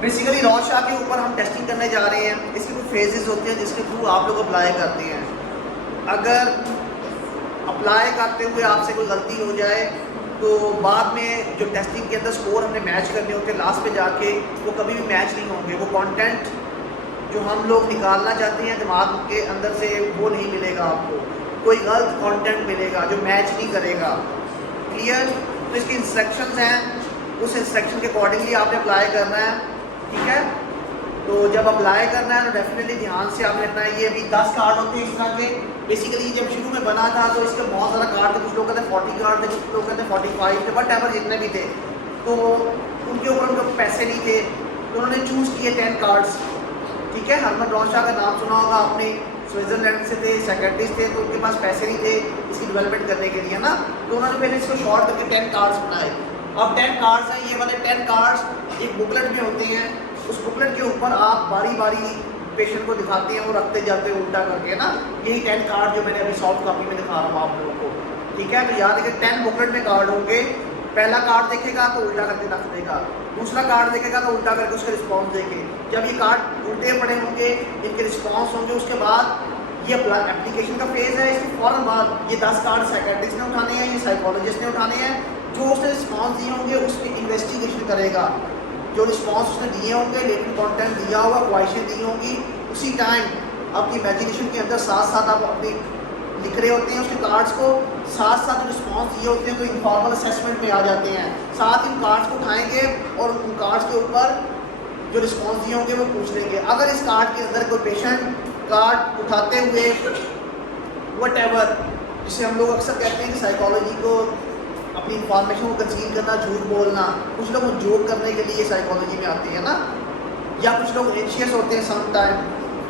Basically रॉशा के ऊपर हम टेस्टिंग करने जा रहे हैं। इसके कुछ फेजेस होते हैं जिसके थ्रू आप लोग अप्लाई करते हैं। अगर अप्लाई करते हुए आपसे कोई गलती हो जाए तो बाद में जो टेस्टिंग के अंदर स्कोर हमने मैच करने होते हैं, लास्ट पे जाके वो कभी भी मैच नहीं होंगे। वो कंटेंट जो हम लोग निकालना चाहते हैं दिमाग के अंदर से वो नहीं मिलेगा आपको। कोई गलत कंटेंट मिलेगा जो मैच नहीं करेगा। क्लियर? तो इसके इंस्ट्रक्शंस हैं, उस इंस्ट्रक्शन के अकॉर्डिंगली आपने अप्लाई करना है। ठीक है? तो जब अप्लाई करना है तो डेफिनेटली ध्यान से आपने अपना ये अभी 10 कार्ड होते हैं इस तरह के। बेसिकली जब शुरू में बना था तो इसके बहुत ज़्यादा कार्ड थे। कुछ लोग कहते हैं 40 कार्ड थे, कुछ लोग कहते हैं 45 थे, बट एवर जितने भी थे तो उनके ऊपर उनके पैसे नहीं थे तो उन्होंने चूज़ किए 10 कार्ड्स। ठीक है? हरमन रॉशा का नाम सुना होगा आपने, स्विट्ज़रलैंड से थे, सेक्रेटरीज थे, तो उनके पास पैसे नहीं थे इसकी डेवलपमेंट करने के लिए ना, तो उन्होंने पहले इसको शॉर्ट करके 10 कार्ड्स बनाए। अब 10 कार्ड्स हैं, ये वाले 10 कार्ड्स एक बुकलेट में होते हैं। उस बुकलेट के ऊपर आप बारी बारी पेशेंट को दिखाते हैं और रखते जाते हैं उल्टा करके ना। यही 10 कार्ड जो मैंने अभी सॉफ्ट कॉपी में दिखा रहा हूँ आप लोगों को। ठीक है? तो याद रखिए 10 बुकलेट में कार्ड होंगे। पहला कार्ड देखेगा तो उल्टा करके रख देगा, दूसरा कार्ड देखेगा तो उल्टा करके उसका रिस्पॉन्स देंगे। जब ये कार्ड उल्टे पड़े होंगे, इनके रिस्पॉन्स होंगे, उसके बाद ये एप्लीकेशन का फेज़ है। इसके फ़ौरन बाद ये 10 कार्ड साइकेट्रिस्ट ने उठाने हैं, ये साइकोलॉजिस्ट ने उठाने हैं। जो उसने रिस्पॉन्स दिए होंगे उस पर इन्वेस्टिगेशन करेगा। जो रिस्पॉन्स उसने दिए होंगे, लेकिन कंटेंट दिया होगा, ख्वाहिशें दी होंगी, उसी टाइम अपनी इमेजिनेशन के अंदर साथ साथ आप अपनी लिख रहे होते हैं उसके कार्ड्स को, साथ साथ रिस्पॉन्स दिए होते हैं तो इनफॉर्मल असेसमेंट में आ जाते हैं। साथ इन कार्ड्स को उठाएंगे और उन कार्ड्स के ऊपर जो रिस्पॉन्स दिए होंगे वो पूछ लेंगे। अगर इस कार्ड के अंदर कोई पेशेंट कार्ड उठाते हुए व्हाटएवर, जिसे हम लोग अक्सर कहते हैं कि साइकोलॉजी को अपनी इंफॉर्मेशन को कंसील करना, झूठ बोलना, कुछ लोग जोक करने के लिए साइकोलॉजी में आते हैं ना, या कुछ लोग एंशियस होते हैं सम टाइम,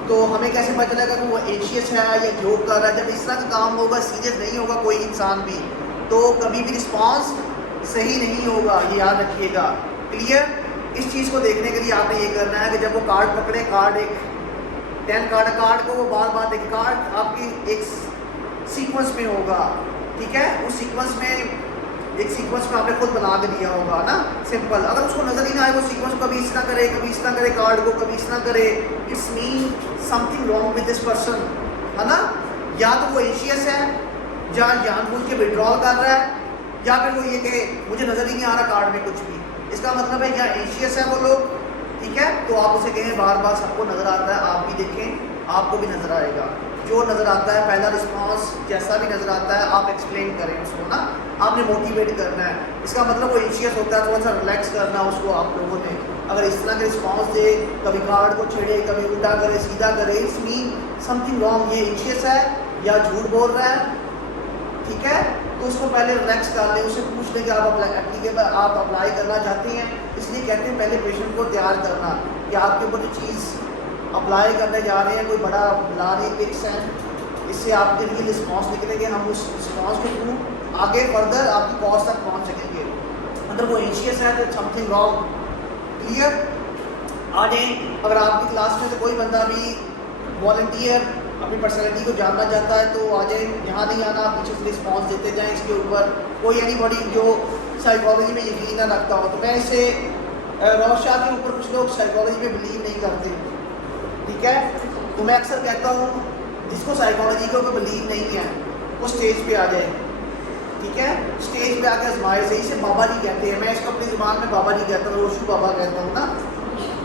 तो हमें कैसे पता चलेगा कि वो एंशियस है या जोक कर रहा है? जब इस तरह का काम होगा, सीरियस नहीं होगा कोई इंसान भी, तो कभी भी रिस्पॉन्स सही नहीं होगा, ये याद रखिएगा। क्लियर? इस चीज़ को देखने के लिए आपने ये करना है कि जब वो कार्ड पकड़े, कार्ड एक 10 कार्ड को वो बार बार देखे, कार्ड आपकी एक सीक्वेंस में होगा। ठीक है? उस सीक्वेंस में एक सीक्वेंस में आपने खुद बना के दिया होगा ना, सिंपल। अगर उसको नजर ही ना आए वो सीक्वेंस, कभी इस तरह करे, कभी इस तरह करे कार्ड को, कभी इस तरह करे, it's mean something wrong with this person, है ना? या तो वो एंशियस है, या जानबूझ के विड्रॉल कर रहा है, या फिर वो ये कि मुझे नजर ही नहीं आ रहा कार्ड में कुछ भी। इसका मतलब है या एंशियस है वो लोग। ठीक है? तो आप उसे कहें बार बार सबको नजर आता है, आप भी देखें, आपको भी नजर आएगा। जो नज़र आता है, पहला रिस्पांस जैसा भी नज़र आता है आप एक्सप्लेन करें उसको ना, आपने मोटिवेट करना है। इसका मतलब वो एंशियस होता है, थोड़ा सा रिलैक्स करना उसको आप लोगों ने। अगर इस तरह के रिस्पांस दे, कभी कार्ड को छेड़े, कभी उल्टा करे, सीधा करे, इट्स मीन समथिंग रॉन्ग, ये एंशियस है या झूठ बोल रहा है। ठीक है? तो उसको पहले रिलैक्स कर लें, उससे पूछ लें कि आप अप्लाई करना चाहते हैं। इसलिए कहते हैं पहले पेशेंट को तैयार करना कि आपके ऊपर जो चीज़ अप्लाई करने जा रहे हैं कोई बड़ा ला रही पिक्स हैं, इससे आपके लिए रिस्पॉन्स निकलेंगे, हम उस रिस्पॉन्स के थ्रू आगे फर्दर आपकी कॉज तक पहुंच सकेंगे। मतलब वो एंशियस है तो समथिंग रॉन्ग। क्लियर? आगे अगर आपकी क्लास में से कोई बंदा भी वॉलंटियर अपनी पर्सनैलिटी को जानना चाहता है तो आ जाए, यहाँ नहीं आना, पीछे से रिस्पॉन्स देते जाएँ इसके ऊपर। कोई एनीबॉडी जो साइकोलॉजी में यकीन ना रखता हो, तो मैं इसे रॉशा के ऊपर कुछ लोग साइकोलॉजी में बिलीव नहीं करते। ठीक है? तो मैं अक्सर कहता हूँ जिसको साइकोलॉजी के ऊपर बिलीव नहीं है वो स्टेज पे आ जाए। ठीक है? स्टेज पे आके आजमाए। सही से बाबा जी कहते हैं, मैं इसको अपनी ज़ुबान में बाबा जी कहता हूँ, रोशू बाबा कहता हूँ ना।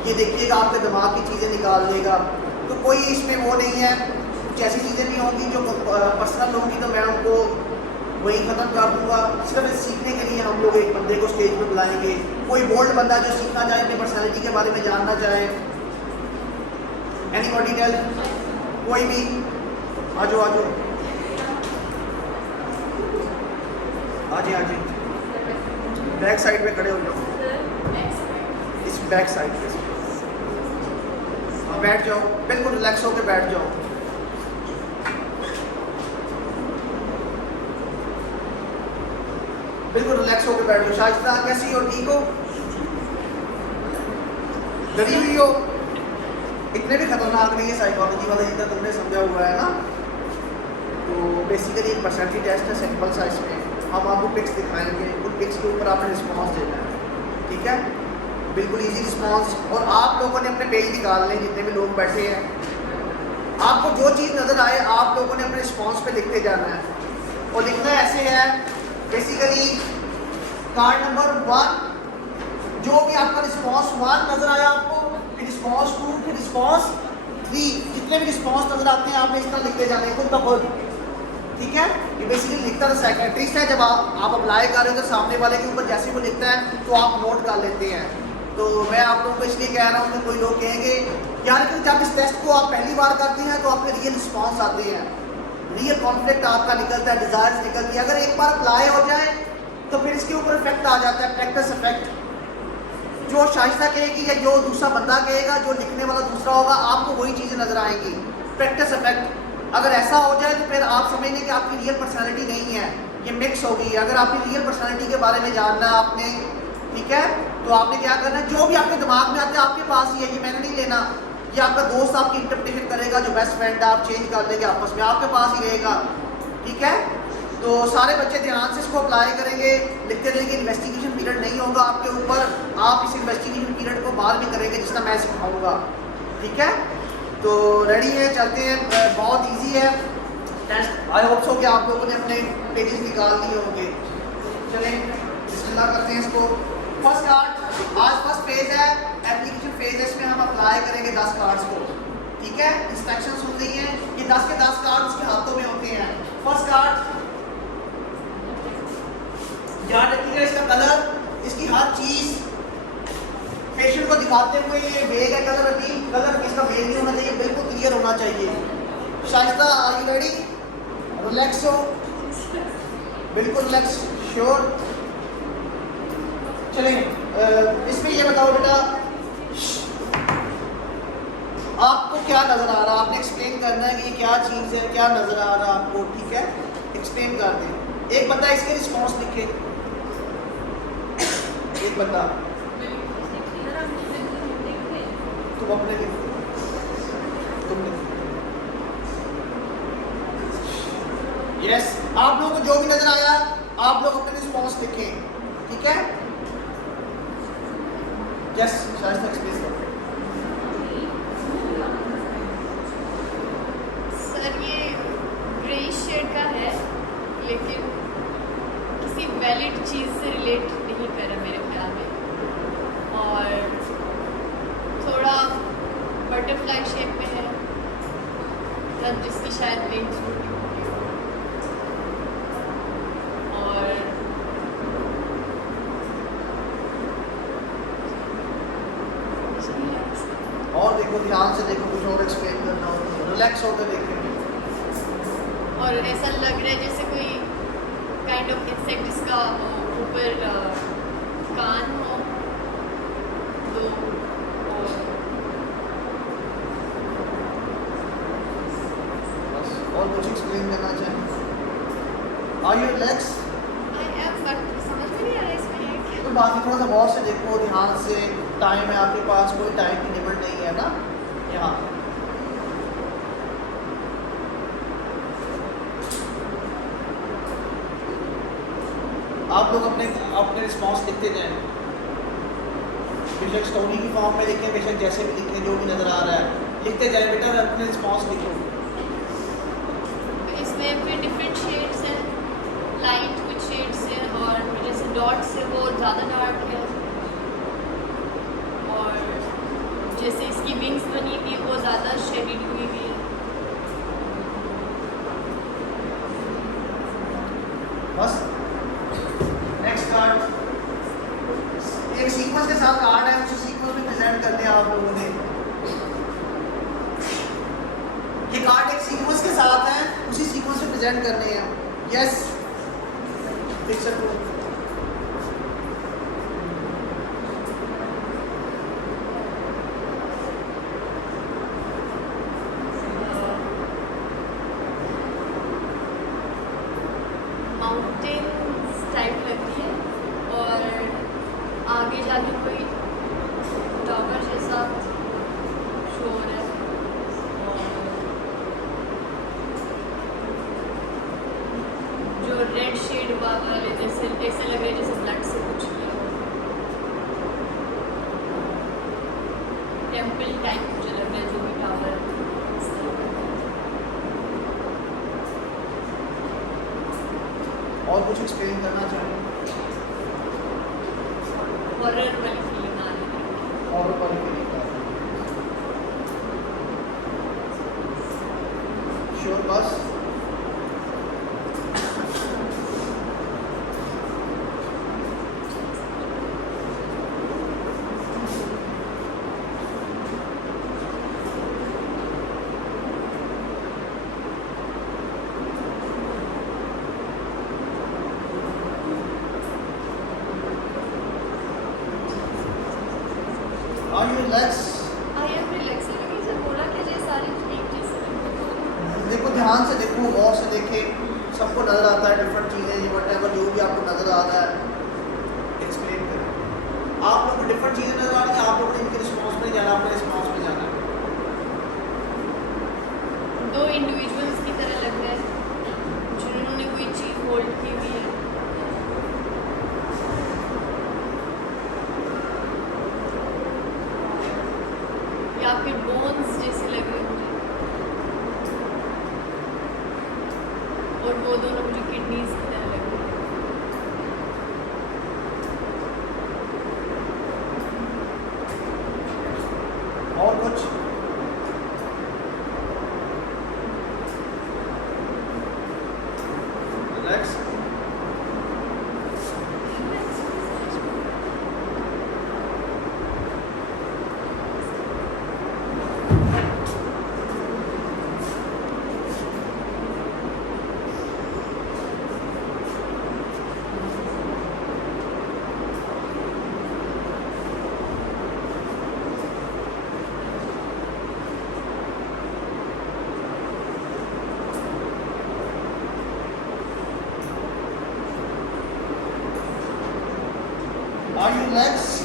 ये देखिएगा आपके दिमाग की चीज़ें निकाल देगा। तो कोई इसमें वो नहीं है, कुछ ऐसी चीज़ें नहीं होंगी जो पर्सनल होंगी तो मैं उनको वही ख़त्म कर दूँगा। सिर्फ सीखने के लिए हम लोग एक बंदे को स्टेज पर बुलाएंगे, कोई बोल्ड बंदा जो सीखना चाहे, अपनी पर्सनैलिटी के बारे में जानना चाहे। Anybody tell? कोई भी आ जाओ, आ जाओ, आ जाए। बैक साइड पे खड़े हो जाओ, इस बैक साइड पे बैठ जाओ, बिल्कुल रिलैक्स होकर बैठ जाओ। बिल्कुल रिलैक्स होकर बैठ जाओ। शाइस्ता कैसी हो? ठीक हो? डरी हुई हो? इतने भी खतरनाक नहीं है साइकोलॉजी वाला जितना तुमने समझा हुआ है ना। तो बेसिकली एक पर्सनैलिटी टेस्ट है सिंपल सा। इसमें हम आपको पिक्स दिखाएंगे, उन पिक्स के ऊपर आपने रिस्पॉन्स देना है। ठीक है? बिल्कुल इजी रिस्पॉन्स। और आप लोगों ने अपने पेज निकाल लें, जितने भी लोग बैठे हैं, आपको जो चीज़ नज़र आए आप लोगों ने अपने रिस्पॉन्स पे लिखते जाना है। और लिखना ऐसे है बेसिकली, कार्ड नंबर 1 जो भी आपका रिस्पॉन्स 1 नज़र आया आपको, फिर रिस्पॉन्स 2, फिर रिस्पॉन्स 3, जितने भी रिस्पॉन्स नज़र आते हैं आपने इस तरह लिखते जाने हैं खुद ब खुद, ठीक है। ये बेसिकली लिखता है साइकेट्रिस्ट है, जब आप अप्लाई कर रहे हो तो सामने वाले के ऊपर जैसे वो लिखता है तो आप नोट कर लेते हैं। तो मैं आप लोगों को इसलिए कह रहा हूँ कि कोई लोग कहेंगे यार कि जब इस टेस्ट को आप पहली बार करते हैं तो आपके रियल रिस्पॉन्स आते हैं, रियल कॉन्फ्लिक्ट आपका निकलता है, डिज़ायर्स निकलती है। अगर एक बार अप्लाई हो जाए तो फिर इसके ऊपर इफेक्ट आ जाता है, प्रैक्टिस इफेक्ट। जो शाइस्ता कहेगी या जो दूसरा बंदा कहेगा, जो लिखने वाला दूसरा होगा, आपको वही चीज़ें नज़र आएंगी, प्रैक्टिस इफेक्ट। अगर ऐसा हो जाए तो फिर आप समझ लें कि आपकी रियल पर्सनैलिटी नहीं है, ये मिक्स हो गई है। अगर आपकी रियल पर्सनैलिटी के बारे में जानना है आपने, ठीक है, तो आपने क्या करना है, जो भी आपके दिमाग में आता है आपके पास ही है, ये मैंने नहीं लेना। ये आपका दोस्त आपकी इंटरप्रिटेशन करेगा, जो बेस्ट फ्रेंड है आप चेंज कर देंगे आपस में, आपके पास ही रहेगा, ठीक है। तो सारे बच्चे ध्यान से इसको अप्लाई करेंगे, लिखते रहेंगे। इन्वेस्टिगेशन पीरियड नहीं होगा आपके ऊपर, आप इस इन्वेस्टिगेशन पीरियड को बाद में करेंगे जिस तरह मैं सिखाऊंगा, ठीक है। तो रेडी है, चलते हैं। बहुत इजी है टेस्ट। आई होप सो कि आप लोगों ने अपने पेजेस निकाल दिए होंगे। चलें बिस्मिल्लाह करते हैं इसको। फर्स्ट कार्ड, आज फर्स्ट पेज है, एप्लीकेशन पेज है, इसमें हम अप्लाई करेंगे 10 कार्ड्स को, ठीक है। इंस्ट्रक्शन सुन रही हैं, ये 10 के 10 कार्ड उसके हाथों में होते हैं। फर्स्ट कार्ड याद रखिएगा, इसका कलर, इसकी हर चीज पेशेंट को दिखाते हुए, ये वेग है कलर, अभी कलर इसका वेग नहीं होना चाहिए, बिल्कुल क्लियर होना चाहिए। Shaista are you ready? Relax हो, बिल्कुल रिलैक्स, श्योर। चलेंगे इसमें ये बताओ बेटा, आपको क्या नजर आ रहा है? आपने एक्सप्लेन करना है कि ये क्या चीज है, क्या नजर आ रहा है आपको, ठीक है, एक्सप्लेन कर दें। एक बंदा इसके रिस्पॉन्स लिखे, एक बंदा, तुम अपने लिखो, तुम लिखो। यस, आप लोगों को जो भी नजर आया आप लोग अपने रिस्पॉन्स लिखें, ठीक है। यस, शायद एक्सप्लेन करो। सर ये ग्रेइश शेड का है, लेकिन किसी वैलिड चीज़ से रिलेट नहीं कर रहा मेरे ख्याल में, और थोड़ा बटरफ्लाई शेप में है, मतलब जिसकी शायद विंग्स होगी, और देखो, ध्यान से देखो, कुछ और एक्सप्लेन करना हो तो रिलैक्स होकर देखेंगे। और ऐसा लग रहा है जैसे कोई काइंड ऑफ इंसेक्ट जिसका ऊपर कान हो, तो बस, और कुछ एक्सप्लेन करना चाहिए? Are you relax? I am, but समझ में नहीं आ रहा है इसमें ये क्या। कोई बात नहीं, थोड़ा सा गौर से देखो, ध्यान से। टाइम है आपके पास, कोई टाइम की लिमिट नहीं है ना यहाँ। आप लोग अपने अपने रिस्पॉन्स लिखते जाएं, बेशक स्टोरी की फॉर्म में लिखें, बेशक जैसे भी लिखें, जो भी नजर आ रहा है लिखते जाएं बेटा, अपने रिस्पॉन्स लिखो। इसमें फिर डिफरेंट शेड्स हैं, लाइट कुछ शेड्स हैं, और जैसे डॉट्स है वो ज़्यादा डार्क है, और जैसे इसकी विंग्स बनी हुई वो ज़्यादा शेडिड हुई हुई है। बस नेक्स्ट कार्ड, एक सीक्वेंस के साथ कार्ड है, उसे सीक्वेंस में प्रेजेंट करते हैं आप लोगों ने। ये कार्ड एक सीक्वेंस के साथ है, उसी सीक्वेंस में प्रेजेंट करने हैं। यस, पिक्चर को माउंटेन टाइप लगती है, और आगे जाके कोई टावर जैसा शो हो रहा है, और जो रेड शेड वाले जैसे टेम्पल टाइप मुझे लग रहा है, जो भी टावर और कुछ एक्सप्लेन करना चाहें? हॉरर वाली फीलिंग आ रही है। और ऊपर श्योर बस Are you relaxed? I am relax, लेकिन इसे बोला कि ये सारी एक चीज़ देखो ध्यान से देखो, गौर से देखें, सबको नजर आता है डिफरेंट चीज़ें, वट जो भी आपको नजर आ रहा है एक्सप्लेन करें। आप लोग को डिफरेंट चीज़ें नजर आ रही हैं, आप लोगों ने इनके रिस्पॉन्स में जाना, अपने रिस्पॉन्स में जाना है। दो इंडिविजुअल्स की तरह लग रहा है जिन्होंने कोई चीज़ होल्ड की हुई है। या फिर बोन्स जैसे लग रहे हैं मुझे, और वो दोनों मुझे किडनीज की तरह लग रहे हैं। और कुछ relax. Are you relaxed?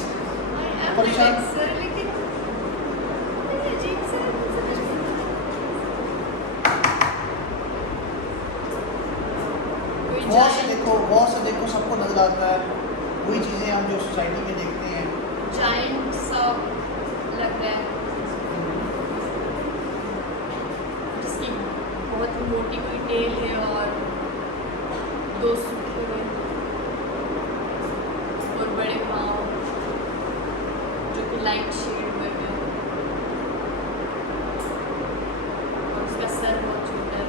I am परेशान? रिलैक्स सर, लेकिन ये अजीब सा है मुझे। कोई गौर से giant- देखो, गौर से देखो, सबको नजर आता है वही चीज़ें हम जो सोसाइटी में देखते हैं। giant सा लग रहा है, जिसकी बहुत ही मोटी कोई टेल है और दो सूखे हुए और बड़े पाँव जो कि लाइट शेड में है, और उसका सर बहुत छोटा है।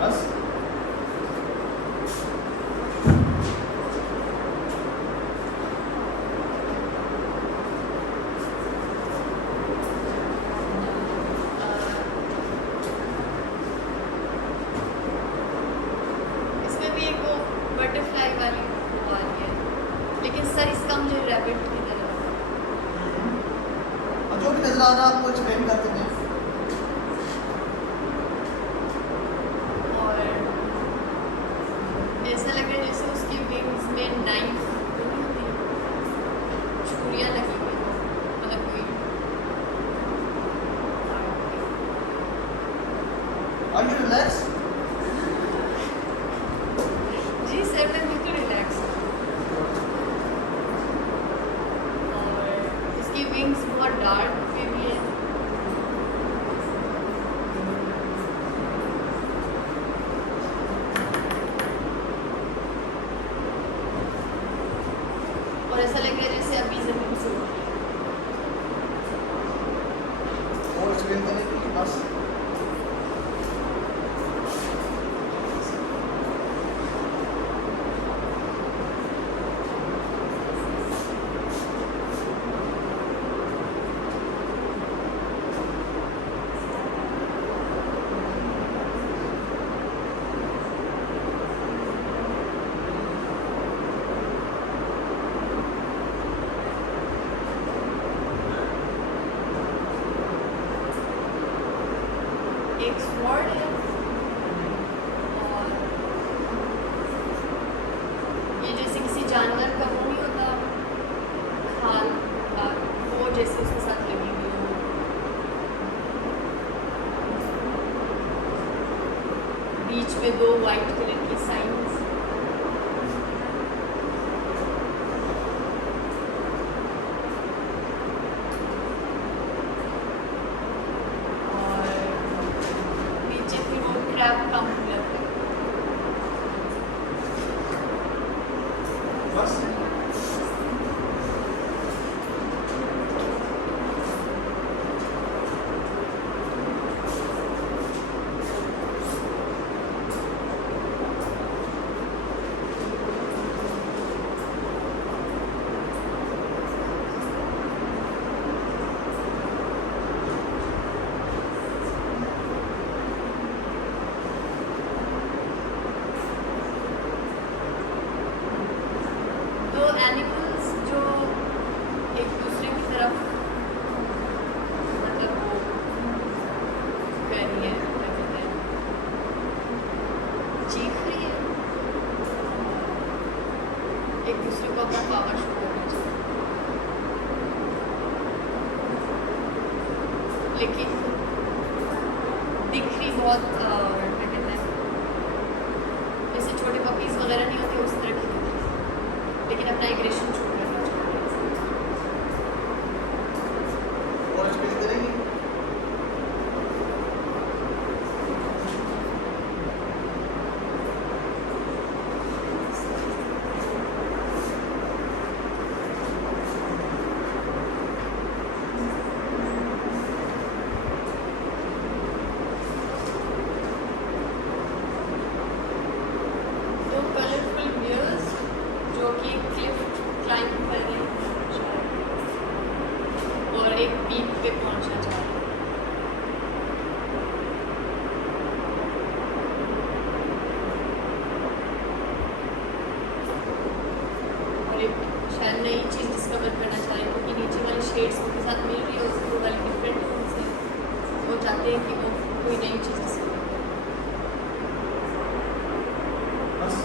बस इसमें भी एक वो बटरफ्लाई वाली वो आ रही है, लेकिन सर इसका मुझे रैबिट की तरह लगा। और जो भी नजर आ रहा है आपको एक्सप्लेन कर देते हैं। और ऐसा लग रहा है जैसे उसकी विंग्स में नाइफ छुरियाँ लगी हुई हैं, मतलब कोई। Are you relaxed? जी सर, मैं बिल्कुल रिलैक्स हूँ। और उसकी विंग्स बहुत डार्क हुई हुई हैं। और ऐसा लग रहा है जैसे अभी जमीन से उठ रही है। और एक्सप्लेन करें बस। बीच में 2 वाइट कलर की साइंस, और नीचे फिर वो क्रैब का मुंह है। बस दो एनिमल्स जो एक दूसरे की तरफ मतलब वो कर रही है, क्या कहते हैं, चीख रही है, एक दूसरे को अपना पावर शो करना चाहिए, लेकिन दिख रही बहुत क्या कहते हैं, जैसे छोटे पपीज वगैरह नहीं होते उस तरह की दिख रही है, लेकिन अपना एग्रेशन शो करना चाहिए। और एक्सप्लेन करेंगे। दो कलरफुल व्यूअर्स जो कि क्लिफ क्लाइंब कर रहे हैं शायद, और एक पीक पे पहुंचना चाह रहे हैं। और एक शायद नई चीज़ डिस्कवर करना चाह रहे हैं, क्योंकि नीचे वाली शेड्स उनके साथ मिल रही है, ऊपर वाली डिफरेंट है उनसे, वो चाहते हैं कि वो कोई नई चीज़ डिस्कवर करें। बस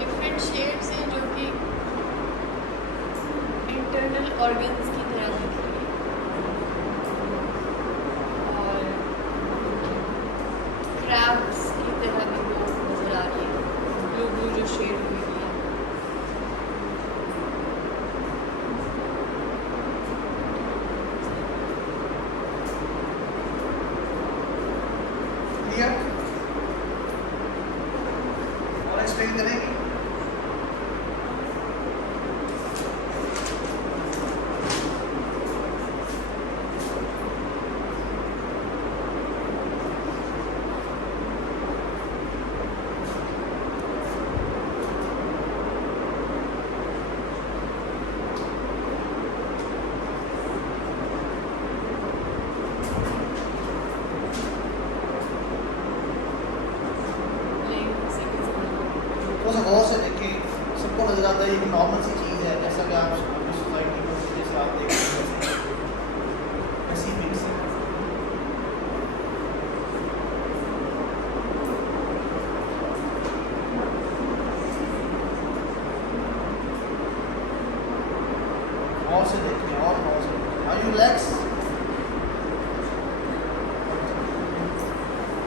डिफरेंट शेड्स हैं जो कि इंटरनल ऑर्गन्स की तरह दिख रही है, और क्रैब्स की तरह भी वो नजर आ रही है, ब्लू ब्लू जो शेड हुई है। क्लियर। और एक्सप्लेन करेंगे। थोड़ा सा गौर से देखें, सबको नजर आता है ये कि नॉर्मल सी चीज़ है, जैसा कि आप अपनी सोसाइटी में जैसे आप देख रहे हैं वैसी मिक्स है। गौर से देखें और गौर से देखें। Are you relax?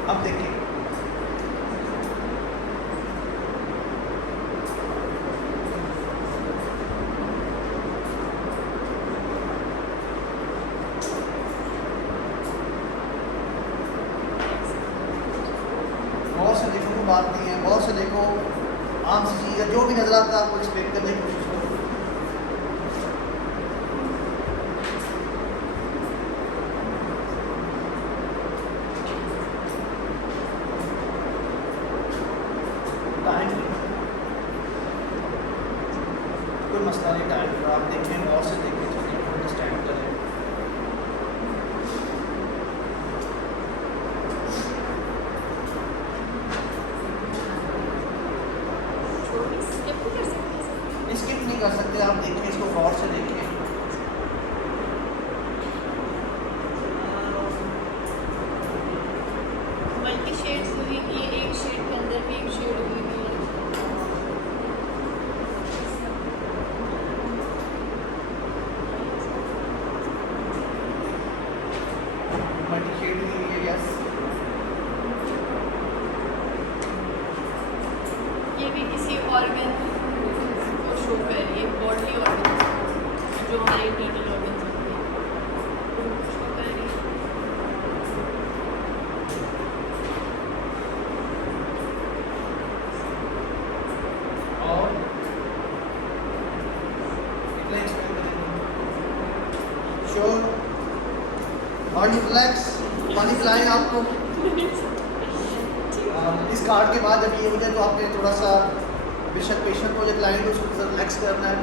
अब देखिए गौर से देखो, कोई बात नहीं है, गौर से देखो, आम सी चीज़ है, जो भी नजर आता है आपको एक्सप्लेन करने की कोशिश करो। टाइम कोई मसला नहीं, टाइम का आप देखें, गौर से देखें, चीज़ें को अंडरस्टैंड करें। स्किप भी कर सकते हैं। स्किप नहीं कर सकते, आप देखें इसको गौर से देखें। मल्टी शेड्स हुई हुई है, एक शेड के अंदर भी एक शेड हुई हुई है। मल्टी शेड हुई है, यस। ये भी किसी ऑर्गन को शो कर रही है, बॉडली ऑर्गन जो हमारे इंटरनल ऑर्गन होते हैं उनको शो कर रही है। और कितना एक्सप्लेन करेंगे? श्योर, और रिलैक्स, पानी पिलाएं आपको। इस कार्ड के बाद जब ये हो जाए तो आपने थोड़ा सा बेशक पेशेंट को जो क्लाइंट उसको रिलैक्स करना है,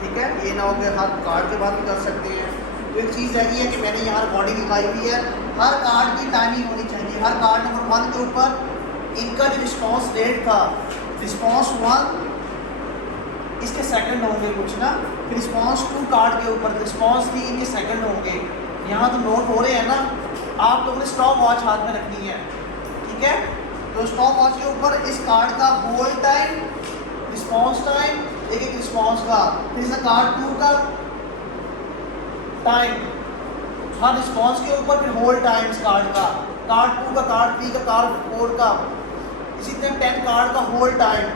ठीक है। ये ना हो कि हर कार्ड के बाद भी कर सकते हैं। तो एक चीज़ है कि मैंने यहाँ रिकॉर्डिंग दिखाई हुई है, हर कार्ड की टाइमिंग होनी चाहिए। हर कार्ड नंबर 1 के ऊपर इनका जो रिस्पॉन्स रेट था, रिस्पॉन्स 1 इसके सेकंड होंगे कुछ ना, फिर रिस्पॉन्स 2 कार्ड के ऊपर रिस्पॉन्स 3 इनके सेकंड होंगे। यहाँ तो नोट हो रहे हैं ना, आप लोगों ने स्टॉप वॉच हाथ में रखनी है, ठीक है। तो स्टॉप वॉच के ऊपर इस कार्ड का होल्ड टाइम, रिस्पॉन्स टाइम, एक एक रिस्पॉन्स का, फिर इसका कार्ड 2 का टाइम, हर रिस्पॉन्स के ऊपर फिर होल्ड टाइम इस कार्ड का, कार्ड 2 का, कार्ड 3 का, कार्ड 4 का, इसी तरह 10 कार्ड का होल्ड टाइम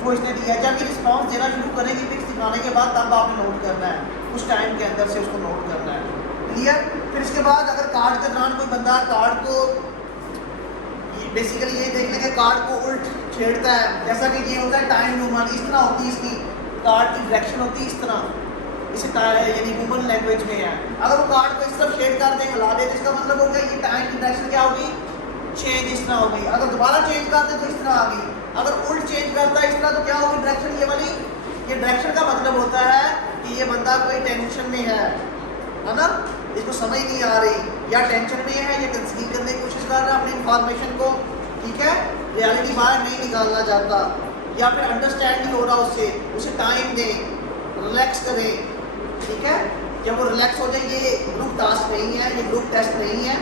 जो इसने दिया है। जब ये रिस्पॉन्स देना शुरू करेगी फिक्स दिखाने के बाद तब आपने नोट करना है, उस टाइम के अंदर से उसको नोट करना है, क्लियर। फिर इसके बाद अगर कार्ड के दौरान कोई बंदा कार्ड को बेसिकली ये देख लेंगे कार्ड को उल्ट छेड़ता है, जैसा कि ये होता है टाइम वूमन, इस तरह होती है इसकी कार्ड की डायरेक्शन होती है इस तरह, इसे यानी वूमन लैंग्वेज में है। अगर वो कार्ड को इस तरफ शेड कर दे, हिला दे, तो इसका मतलब होगा ये टाइम की डायरेक्शन क्या होगी, चेंज इस तरह होगी। अगर दोबारा चेंज कर दे तो इस तरह आ गई, अगर उल्ट चेंज करता है इस तरह तो क्या होगी डायरेक्शन ये वाली। ये डायरेक्शन का मतलब होता है कि ये बंदा कोई टेंशन में है ना, इसको समझ नहीं आ रही, या टेंशन में है, या कंसील करने की कोशिश कर रहा है अपनी इंफॉर्मेशन को, ठीक है, रियलिटी बाहर नहीं निकालना चाहता, या फिर अंडरस्टैंड नहीं हो रहा उससे, उसे टाइम दें, रिलैक्स करें, ठीक है। जब वो रिलैक्स हो जाए, ये ग्रुप टास्क नहीं है, ये ग्रुप टेस्ट नहीं है,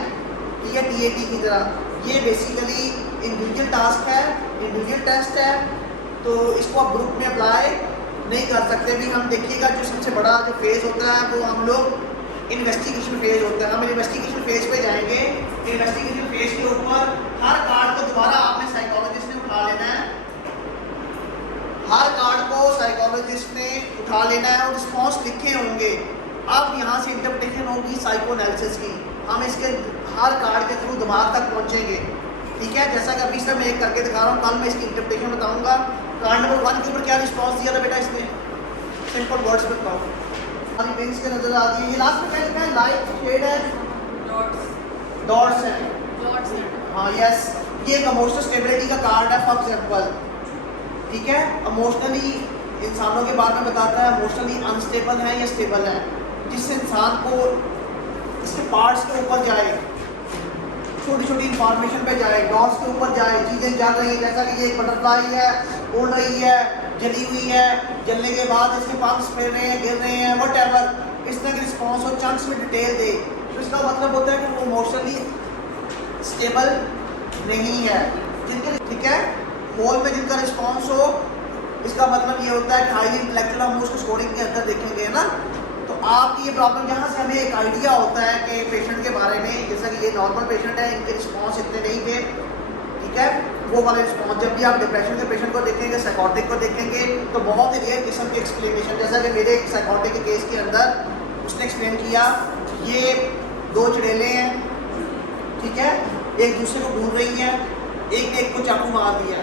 ठीक है, TAT की तरह ये बेसिकली इंडिविजुअल टास्क है, इंडिविजुअल टेस्ट है, तो इसको आप ग्रुप में अप्लाई नहीं कर सकते। भी हम देखिएगा जो सबसे बड़ा जो फेज़ होता है वो हम लोग इन्वेस्टिगेशन फेज होता है, हम इन्वेस्टिगेशन फेज पे जाएंगे। इन्वेस्टिगेशन फेज के ऊपर हर कार्ड को दोबारा आपने साइकोलॉजिस्ट ने उठा लेना है, हर कार्ड को साइकोलॉजिस्ट ने उठा लेना है और रिस्पॉन्स लिखे होंगे। अब यहाँ से इंटरप्रिटेशन होगी साइको एनालिसिस की, हम इसके हर कार्ड के थ्रू दिमाग तक पहुँचेंगे, ठीक है। जैसा कि अभी सर मैं एक करके दिखा रहा हूँ, कल मैं इसकी इंटरप्रिटेशन बताऊँगा। कार्ड नंबर 1 के ऊपर क्या रिस्पॉन्स दिया था बेटा इसने, सिंपल वर्ड्स में बताओ, हमारी पेंस के नजर आती है। ये लास्ट में क्या लिखा है, लाइट शेड है, डॉट्स हैं, हाँ यस। ये एक इमोशनल स्टेबिलिटी का कार्ड है फॉर एग्जांपल, ठीक है। इमोशनली इंसानों के बारे में बताता है, इमोशनली अनस्टेबल है या स्टेबल है, जिस इंसान को इसके पार्ट्स के ऊपर जाए, छोटी छोटी इंफॉर्मेशन पे जाए, डॉट्स के ऊपर जाए, चीज़ें जल रही हैं, जैसा कि ये एक बटरफ्लाई है, उड़ रही है, जली हुई है, जलने के बाद इसके पंप्स फैल रहे हैं, गिर रहे हैं, व्हाटएवर, इस तरह की रिस्पॉन्स हो, चंक्स में डिटेल दे, तो इसका मतलब होता है कि वो इमोशनली स्टेबल नहीं है। जिनके, ठीक है, होल में जिनका रिस्पॉन्स हो, इसका मतलब ये होता है कि हाईली इंटेलेक्चुअल, हम उसको स्कोरिंग के अंदर देखेंगे ना। तो आपकी ये प्रॉब्लम, यहाँ से हमें एक आइडिया होता है कि पेशेंट के बारे में, जैसा कि ये नॉर्मल पेशेंट है, इनके रिस्पॉन्स इतने नहीं थे, ठीक है, वो वाले रिस्पॉन्स। जब भी आप डिप्रेशन के पेशेंट को देखेंगे, साइकोटिक को देखेंगे, तो बहुत ही रेयर किस्म की एक्सप्लेनेशन, जैसा कि मेरे एक साइकोटिक के केस के अंदर उसने एक्सप्लेन किया, ये 2 चुड़ैलें हैं, ठीक है, एक दूसरे को ढूंढ रही हैं, एक ने एक को चाकू मार दिया,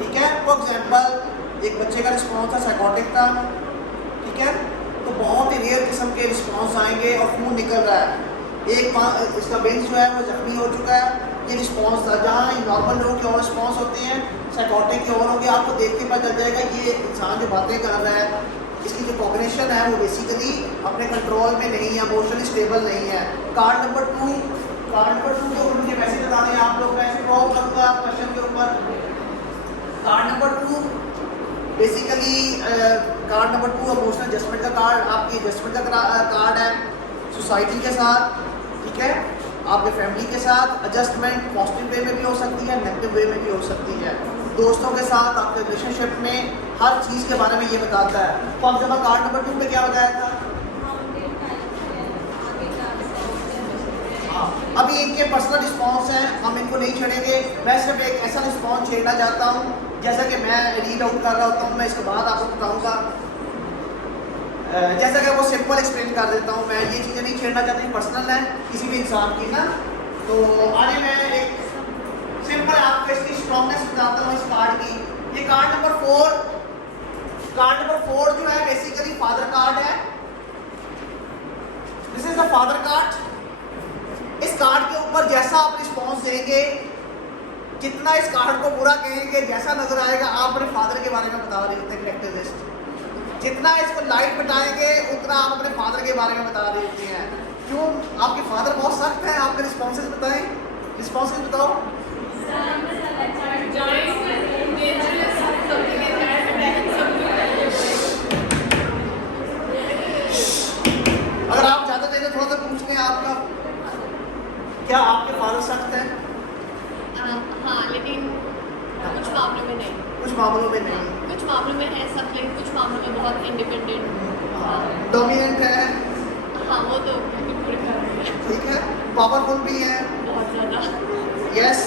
ठीक है। फॉर एग्जाम्पल एक बच्चे का रिस्पॉन्स था, साइकोटिक था, ठीक है, तो बहुत ही रेयर किस्म के रिस्पॉन्स आएंगे और खून निकल रहा है, एक इसका बेंच जो है वो जख्मी हो चुका है, ये रिस्पॉन्स था। जहाँ नॉर्मल लोगों के और रिस्पॉन्स होते हैं, साइकोटिक के और होंगे, आपको देख के पता चल जाएगा ये इंसान जो बातें कर रहा है, इसकी जो कॉग्निशन है वो बेसिकली अपने कंट्रोल में नहीं है, इमोशनली स्टेबल नहीं है। कार्ड नंबर 2 के ऊपर मुझे मैसेज बताने हैं आप लोग, मैं ऐसे ड्रॉ करूँगा क्वेश्चन के ऊपर। Card number 2 basically card number 2 emotional adjustment का कार्ड, आपकी एडजस्टमेंट का कार्ड है सोसाइटी के साथ, ठीक है, आपके फैमिली के साथ। एडजस्टमेंट पॉजिटिव वे में भी हो सकती है, नेगेटिव वे में भी हो सकती है। दोस्तों के साथ, आपके रिलेशनशिप में, हर चीज़ के बारे में ये बताता है। फॉर एग्जाम्पल कार्ड नंबर 2 में क्या बताया था? हाँ, अभी इनके पर्सनल रिस्पॉन्स हैं, हम इनको नहीं छेड़ेंगे। मैं सिर्फ एक ऐसा रिस्पॉन्स छेड़ना चाहता हूँ जैसा कि मैं रीड आउट कर रहा होता हूँ, मैं इसके बाद आपको बताऊँगा। जैसा कि वो सिंपल एक्सप्लेन कर देता हूँ, मैं ये चीज़ें नहीं छेड़ना चाहती, पर्सनल है किसी भी इंसान की ना। तो आगे मैं एक सिंपल आपको इसकी स्ट्रॉन्गनेस बताता हूँ इस कार्ड की। ये कार्ड नंबर 4 जो है बेसिकली फादर कार्ड है। This is the father card. इस कार्ड के ऊपर जैसा आप रिस्पॉन्स देंगे, जितना इस कार्ड को पूरा कहेंगे, जैसा नजर आएगा, आप अपने फादर के बारे में बता रहे होते हैं करेक्टरिस्टिक। जितना इसको लाइट बताएंगे उतना आप अपने फादर के बारे में बता रहे होते हैं। क्यों? आपके फादर बहुत सख्त हैं, आपके रिस्पॉन्सेस बताएं, रिस्पॉन्सेस बताओ। अगर आप चाहते थे तो थोड़ा सा पूछ लें आपका, क्या आपके फादर सख्त हैं? हाँ, लेकिन कुछ मामलों में नहीं। कुछ मामलों में नहीं। कुछ मामलों में है सब, लेकिन कुछ मामलों में बहुत इंडिपेंडेंट, डोमिनेंट है। हाँ, वो तो पूरे कर रहे हैं, ठीक है, पावरफुल भी है, बहुत ज़्यादा। यस।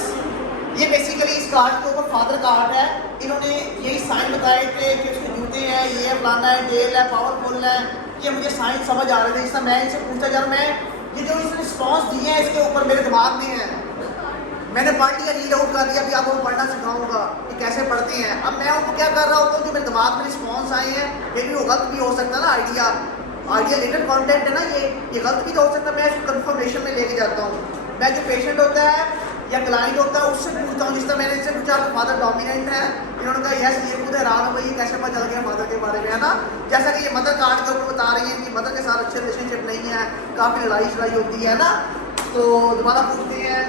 ये बेसिकली इस कार्ड के ऊपर फादर कार्ड है। इन्होंने यही साइन बताए थे कि उसके जूते हैं, ये है, फलाना है, जेल है, पावरफुल है। ये मुझे साइन समझ आ रहे थे, इसलिए मैं इनसे पूछता जा रहा हूँ। मैं ये जो इसने रिस्पॉन्स दिए हैं इसके ऊपर मेरे दिमाग में है, मैंने पढ़ लिया, रीड आउट कर लिया, अभी आपको पढ़ना सिखाऊंगा कि कैसे पढ़ते हैं। अब मैं उनको क्या कर रहा होता हूँ, जो मेरे दिमाग में रिस्पॉन्स आए हैं, मे भी वो गलत भी हो सकता है ना, आइडिया रिलेटेड कंटेंट है ना, ये गलत भी तो हो सकता है। मैं इसको कंफर्मेशन में लेके जाता हूँ। मैं जो पेशेंट होता है या क्लाइंट होता है उससे पूछता हूँ, जिस तरह मैंने इनसे पूछा आपका फादर डोमिनेंट है, इन्होंने कहा यस, ये खुद हैरान हो गई, ये कैसे पता चल गया फादर के बारे में, है ना। जैसा कि ये मदर कार्ड के ऊपर बता रही है कि मदर के साथ अच्छे रिलेशनशिप नहीं है, काफ़ी लड़ाई होती है ना। तो दोबारा पूछते हैं,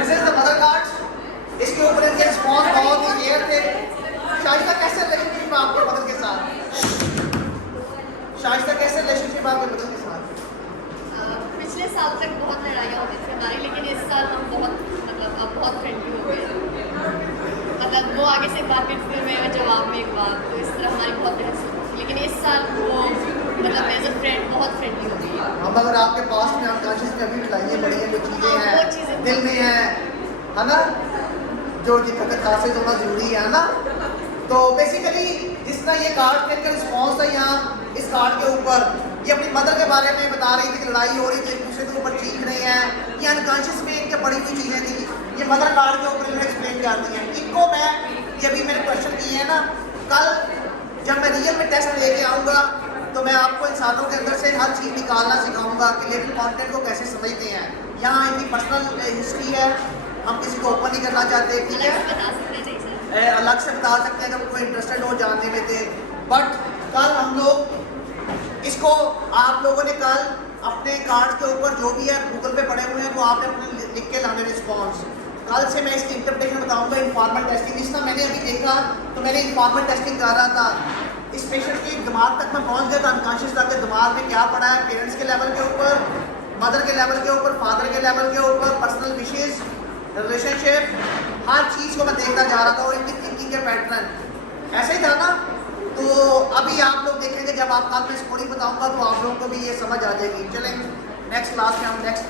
this is the mother card. इसके ऊपर इनके रिस्पॉन्स बहुत ही क्लियर थे। शाइस्ता कैसे रिलेशनशिप आपके मदर के साथ? शाइस्ता कैसे रिलेशनशिप आपके मदर के साथ? पिछले साल तक बहुत लड़ाइयाँ होती थी हमारी, लेकिन इस साल हम अब बहुत फ्रेंडली हो गए। वो आगे से बात करते थे, मैं जवाब में एक बात, तो इस तरह हमारी बहुत बहस होती थी। लेकिन इस साल वो एज अ फ्रेंड बहुत फ्रेंडली हो गई है। अब अगर आपके पास में अनकॉन्शियस में अभी लड़ाइयाँ बड़ी हैं, जो चीज़ें हैं दिल में है ना, जो जितना खासियत होना जरूरी है ना। तो बेसिकली जिस तरह ये कार्ड के इनका रिस्पॉन्स है यहाँ इस कार्ड के ऊपर, ये अपनी मदर के बारे में बता रही थी कि लड़ाई हो रही थी, एक दूसरे के ऊपर चीख रहे हैं, ये अनकॉन्शियस में इनके बड़ी हुई चीज़ें थी, ये मदर कार्ड के ऊपर इन्हें एक्सप्लेन करती हैं। इनको मैं ये अभी मैंने क्वेश्चन किए हैं ना, कल जब मैं रियल में टेस्ट लेके आऊँगा तो मैं आपको इंसानों के अंदर से हर चीज़ निकालना सिखाऊंगा कि लेवल कंटेंट को कैसे समझते हैं। यहाँ इनकी पर्सनल हिस्ट्री है, हम किसी को ओपन नहीं करना चाहते, ठीक है, अलग से बता सकते हैं अगर कोई इंटरेस्टेड हो जानने में थे। बट कल हम लोग इसको, आप लोगों ने कल अपने कार्ड के ऊपर जो भी है गूगल पे पड़े हुए हैं वो आपने अपने लिख के लाने रिस्पॉन्स। कल से मैं इसकी इंटरप्रिटेशन बताऊंगा, इन्फॉर्मल टेस्टिंग। इस तरह मैंने अभी देखा तो मैंने इन्फॉर्मल टेस्टिंग कर रहा था, इस पेशेंट के दिमाग तक मैं पहुंच गया था, अनकॉन्शियस तक के दिमाग में क्या पड़ा है, पेरेंट्स के लेवल के ऊपर, मदर के लेवल के ऊपर, फादर के लेवल के ऊपर, पर्सनल विशेष, रिलेशनशिप, हर चीज़ को मैं देखता जा रहा था और इनकी थिंकिंग के पैटर्न ऐसे ही था ना। तो अभी आप लोग देखेंगे जब आप कल मैं स्टोरी बताऊंगा तो आप लोगों को भी ये समझ आ जाएगी। चलें नेक्स्ट क्लास में हम नेक्स्ट